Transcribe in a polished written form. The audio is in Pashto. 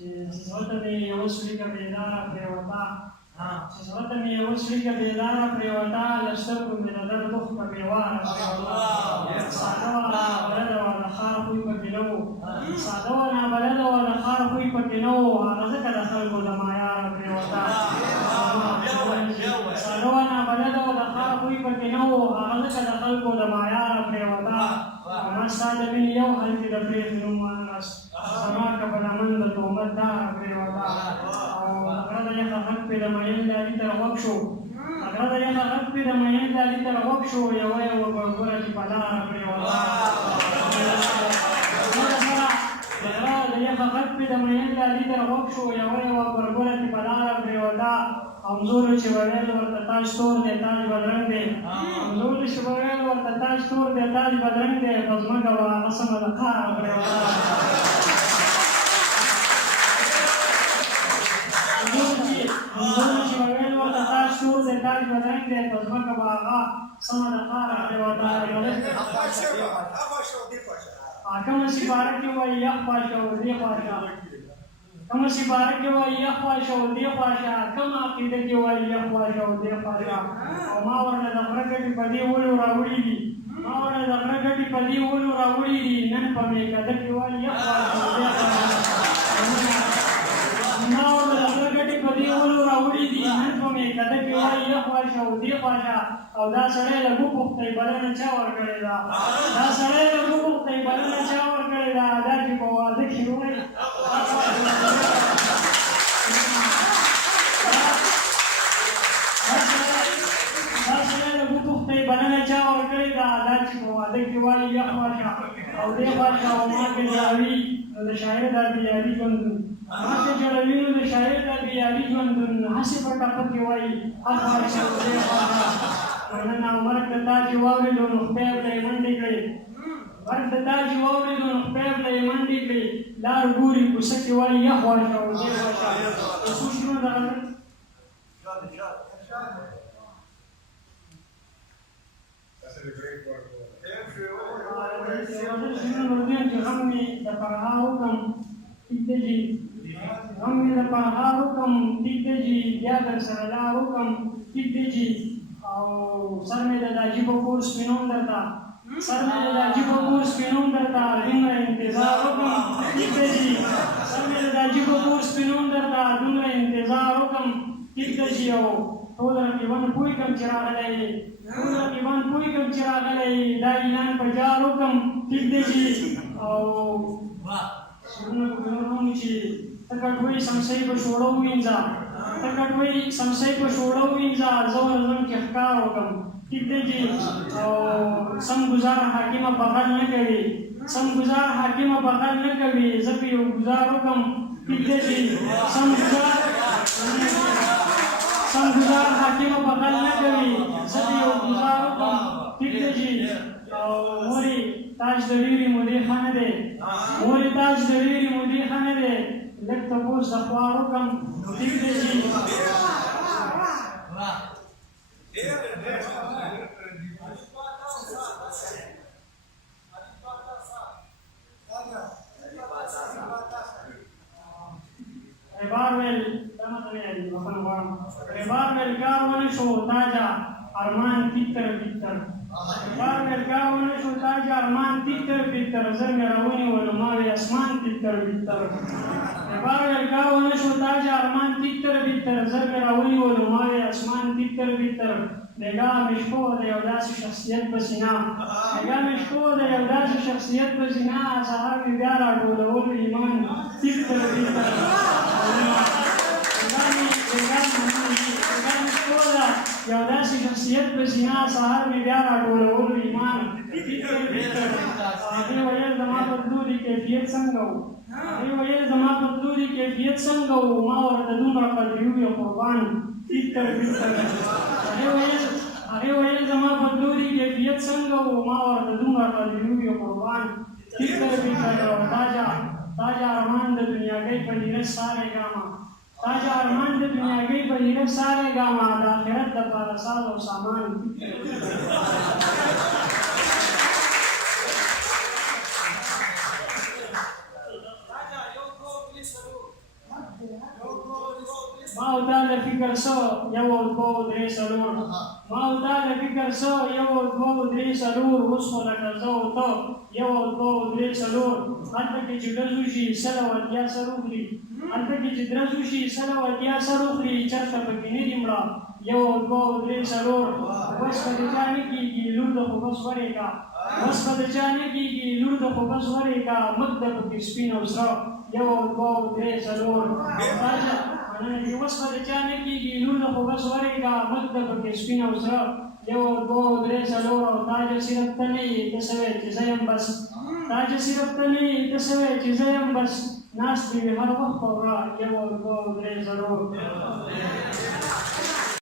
چې زړه مې یو شریکه بیداره پرېوته چې زړه مې یو شریکه بیداره پرېوته له سترګو مې د درد اوښ په بېواره پرېوته ساده وه نابلده وه د ښار خوی پکې نه و ساده وه نابلده وه د ښار خوی پکې نه و هغه ځکه د خلکو د مایاره پرېوته ساده وه نابلده وه د ښار خوی پکې نه و هغه ځکه د خلکو د مایاره پرېوته ما ستا د مینې یو حل کې د پرېښې نوم وانهست زما که په لمن د تهمت داره پرېوته او غره د یخه غږ پرې د مین لالي تر غوږ شو غره د یخه غږ پرې د مین لالي تر غوږ شو یوه یې وګړګوره چې په لاره پرېوته غره د یخه غږ پرې د مین لالي تر غوږ شو یوه یې وګړګوره چې په لاره پرېوته همزولو چې به ویل ورته تاج تور دی تاج بدرنګ دی همزولو چې به ویل ورته تاج تور دی تاج بدرنګ دی په ځمکه به هغه سمه د قاره پرېوته همزولو چې به ویل ورته تاج تور دی تاج بدرنګ دی په ځمکه به هغه سمه د قاره پرېوته کومه سپاره کې وایي یخ خواشه او دې خواشه کومه سپاره کې وایي یخ خواشه او دې خواشه کومه عقیده کې وایي یخ خواشه او دې خواشه او ما ورنه د غره ګټې په دې ولو راوړي دي ما ورنه د غره ګټې په دې ولو راوړي دي نن په میکده کې وایي یخ خواشه او دې خواشه ما ورنه د غره ګټې په دې ولو راوړي دي نن په میکده کې وایي یخ خواشه او دې خواشه او دا سړی له وپوښتئ بلنه چا ورکړې ده دا سړی له وپوښتئ بلنه چا ورکړې ده دا چې په واده کې وایي بلنه چا ورکړې ده دا چې په واده کې وایي یخ خواشه او دې خواشه او ما کې جړوي نو د شاعر دا بېیاري ژوندون ما کې جړوي نو د شاعر دا بېیاري ژوندون هسې په ټپه کې وایي هر خواشه او دې خواشه نن او مرګ د تا چې واورېدو نو خدای ورته یې منډې کړې مرګ د تا چې واورېدو نو خدای ورته یې منډې کړې لار ګوري کوڅه کې وایي یخ خواشه او دې خواشه یو څو شعرونه دغه غم مې د پرها حکم ټیک دی غم مې د پرها حکم ټیک دی بیا در سره لار حکم ټیک دی او سر مې د عجیبو کور سپینوم درته سر مې د عجیبو کور سپینوم درته دومره انتظار وکړم ټیک دی سر مې د عجیبو کور سپینوم درته دومره انتظار وکړم ټیک دی او ټول رقیبان پوه کړم چې راغلی ټول رقیبان پوه کړم چې راغلی دا اعلان په جار وکړم ټیک دی او سرونه ګلونه چې ته کټوۍ سمسۍ په شوړه ووینځه ته کټوۍ سمسۍ په شوړه ووینځه زه ورځم چې ښکار وکړم ټیک دی او سم ګزار حاکمه بغل نه کوي سم ګزار حاکمه بغل نه کوي زه په یو ګزار وکړم ټیک دی سم ګزار حاکمه بغل نه کوي زه په یو ګزار وکړم ټیک دی او مورې تاج د ډېرې مودې ښه نه دی مورې تاج د ډېرې مودې ښه نه دی لږ تپوس د خوار وکړم ټیک دی ریبار ویل کار ونه شو تاجه ارمان تیتر بیتر ریبار ویل کار ونه شو تاجه ارمان تیتر بیتر زر مې راونیولو ما وی اسمان تیتر بیتر ریبار ویل کار ونه شو تاجه ارمان تیتر بیتر زر مې راونیولو ما وی اسمان تیتر بیتر نگاه مې شپو د یو داسې شخصیت په سینه نگاه مې شپو د یو داسې شخصیت په سینه سهار مې بیا راټولولو ایمان تیتر بیتر یو داسې شخصیت په سینه سهار مې بیا راټولولو ایمان هغې ویل زما په تلو دې کیفیت څنګه و هغې ویل زما په تلو دې کیفیت څنګه و ما ورته دومره قلبي وویل قربان تیتر بیتر هغې ویل زما په تلو دې کیفیت څنګه و ما ورته دومره قلبي وویل قربان تیتر بیتر تاجه ارمان د دنیاګۍ په نیرش ساری ګامه تاجه ارمان د دنیاګۍ په نیرش ساری ګامه د آخرت دپاره ساز او سامان ما او تعالی فکر سو یو دوه درې څلور ما او تعالی فکر سو یو دوه درې څلور اوس خو لکه زه او ته یو دوه درې څلور هلته کې چې ډز وشي سل او اتیا سر وخوري هلته کې چې درز وشي سل او اتیا سر وخوري چېرته پکې نه دي مړه یو دوه درې څلور بس به د چا نه کېږي لور د خو بس ورېږه بس به د چا نه کېږي لور د خو بس ورېږه مخ د پکې سپین او سره یو دوه درې څلور اوس به د چا نه کېږي لور د خو بس ورېږه مخ د پکې سپین او سره یو دوه درې څلور او تا چې صرف ته نه یې ته څه وایې چې زه یم بس تا چې صرف ته نه یې ته څه وایې چې زه یم بس ناست دې وي هر وخت په ورا یو دوه درې څلور